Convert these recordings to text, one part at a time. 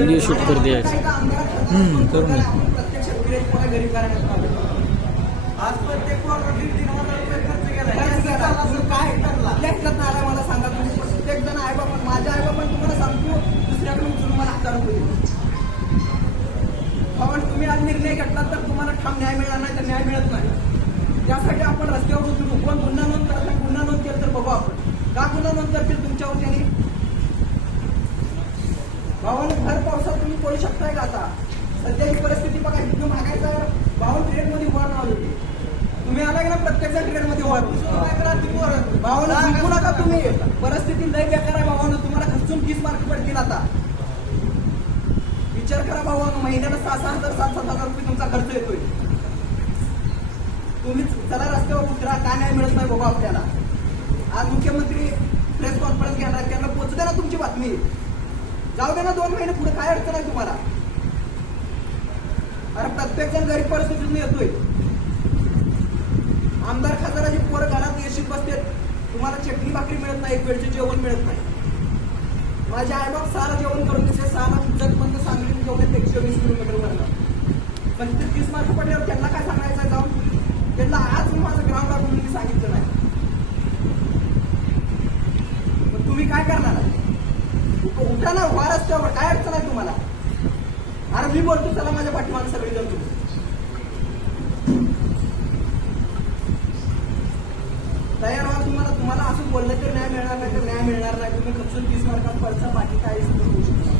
Video shoot कर दिया करू तुम्ही प्रत्येक जण आई बाबा माझ्या आई बाबा तुम्हाला सांगतो दुसऱ्याकडून उचलून मला हजार रुपये दिले. पण तुम्ही आज निर्णय घेतला तर तुम्हाला ठाम न्याय मिळणार नाही तर न्याय मिळत नाही. त्यासाठी आपण रस्त्यावर उतरू. कोण गुन्हा नोंद करत नाही गुन्हा नोंद केलं तर बघू आपण. का गुन्हा नोंद करतील तुमच्यावर त्यांनी भावाने भर पावसात तुम्ही पळू शकताय का आता? सध्या ही परिस्थिती बघा इथून मागायचा भावन ट्रेडमध्ये उभारून आलो होते तुम्ही आला की ना प्रत्येकच्या ट्रेडमध्ये उभारून भावानं जिंकू नका तुम्ही. परिस्थिती लय बेकार आहे भावानं. तुम्हाला खर्चून तीस मार्क पडतील आता. विचार करा भावानं महिन्याला सहा सहा हजार सात सात हजार रुपये तुमचा खर्च येतोय. तुम्ही चला रस्त्यावर उतरा काय नाही मिळत नाही बाबा आपल्याला. आज मुख्यमंत्री प्रेस कॉन्फरन्स घेणार त्यांना पोचते ना तुमची बातमी. जाऊ दे ना दोन महिने पुढे काय अडचण आहे तुम्हाला? अरे प्रत्येक जण गरीब परिस्थितीतून येतोय. आमदार खासदाराची पोरं घरात येशील बसते तुम्हाला चटणी भाकरी मिळत नाही एक वेळचे जेवण मिळत नाही. माझे आईबाप सारा जेवण करून देते सारा पण सांगली जेवढे एकशे वीस किलोमीटर वरनं. पण ते तीस मार्क पडल्यावर त्यांना काय सांगायचं आहे जाऊन? त्यांना आज माझं ग्राउंड म्हणून मी सांगितलं नाही. तुम्ही काय करणार? उठ- ना उभा रस्त्यावर काय अडचण आहे तुम्हाला? अरे मी बोलतो चला माझ्या पाठीमागे सगळी जण तुम्ही तयार व्हा तुम्हाला तुम्हाला असं बोललं तर न्याय मिळणार नाही तर न्याय मिळणार नाही. तुम्ही खचून तीस मार्कात पडचा बाकी सुद्धा होऊ शकतं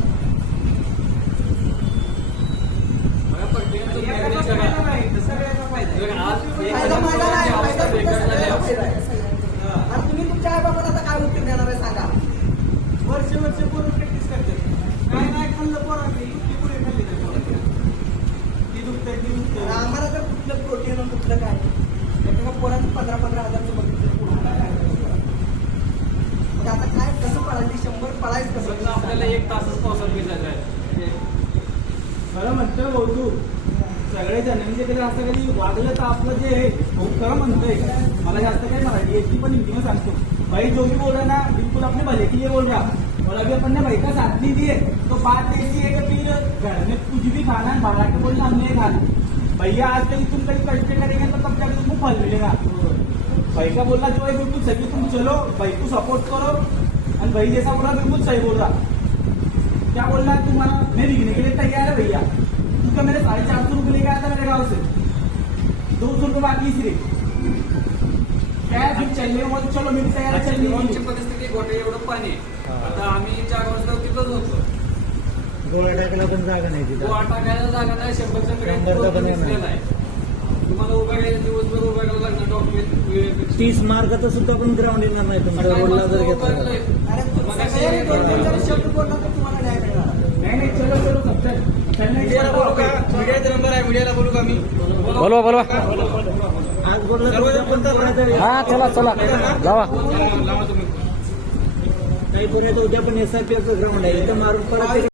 फायदा माझा नाही. फायदा तुम्ही तुमच्या आई बाबाला आता काय उत्तर देणार आहे सांगा. वर्ष वर्ष पोरं प्रॅक्टिस करते काय नाही खाल्लं पोरांनी ती पुढे खाल्ली नाही पोरांनी. ती दुखतंय ती दुखतंय. आम्हाला तर कुठलं प्रोटीन कुठलं काय एका पोरांनी पंधरा पंधरा हजारचं बघितलं पुढं? मग आता काय कसं पळाली? शंभर पळायचं कसं? आपल्याला एक तासच पावसात भिजायचं आहे. खरं म्हणतोय भाऊ तू सगळे जण म्हणजे त्याला असं कधी वागलं तर आपलं जे आहे भाऊ खरं म्हणतोय. मला जास्त काही मराठी येत पण हिंदी में सांगतो. भाई जो भी बोल रहा ना बिल्कुल अपने भले के लिए बोल रहा और अभी अपन ने भाई का साथ नहीं दिए तो बात ऐसी है कि फिर? घर में कुछ भी खाना है बाहर के बोलना हमने खाना भैया आज तक तुम कहीं कष्ट करेंगे तो तब जाकर तुमको फल मिलेगा भाई का बोलना जो है बिल्कुल सही तुम चलो. भाई को सपोर्ट करो. और भाई जैसा बोला बिल्कुल सही बोल रहा क्या बोल रहा है तुम्हारा मैं बिकने के लिए तैयार है भैया तू तो मेरे साढ़े चार सौ रुपये लेके आता मेरे गाँव से दो सौ रुपये बाकी सिर्फ क्या फिर चलने मग चलो मी तयार है चलने आमची. परिस्थिती गोटे एवढं पाणी आहे. आता आम्ही चार वाजता तिथंच होतो गोळ्या टाकायला पण जागा नाही तो तिथं टाकायला जागा नाही शंभरच्या शंभरचा पण नाही. आहे तुम्हाला उभा दिवसभर उभा राहायला लागणार डॉक्युमेंट वेळेपेक्षा. तीस मार्काचं सुद्धा पण ग्राउंड येणार नाही तुमच्या रोडला जर घेतला अरे तू सगळ्यांनी दोन दोन जण शब्द बोलला तर तुम्हाला न्याय मिळणार. नाही नाही चलो चलो सब चल. चलने मीडियाला बोलू का मी? बोलवा बोलवा. सर्वजण बोलतात हा चला चला. लावा. लावा लावा तुम्ही काही कोणी उद्या पण एस आय पी ग्राउंड आहे इथं मारून परत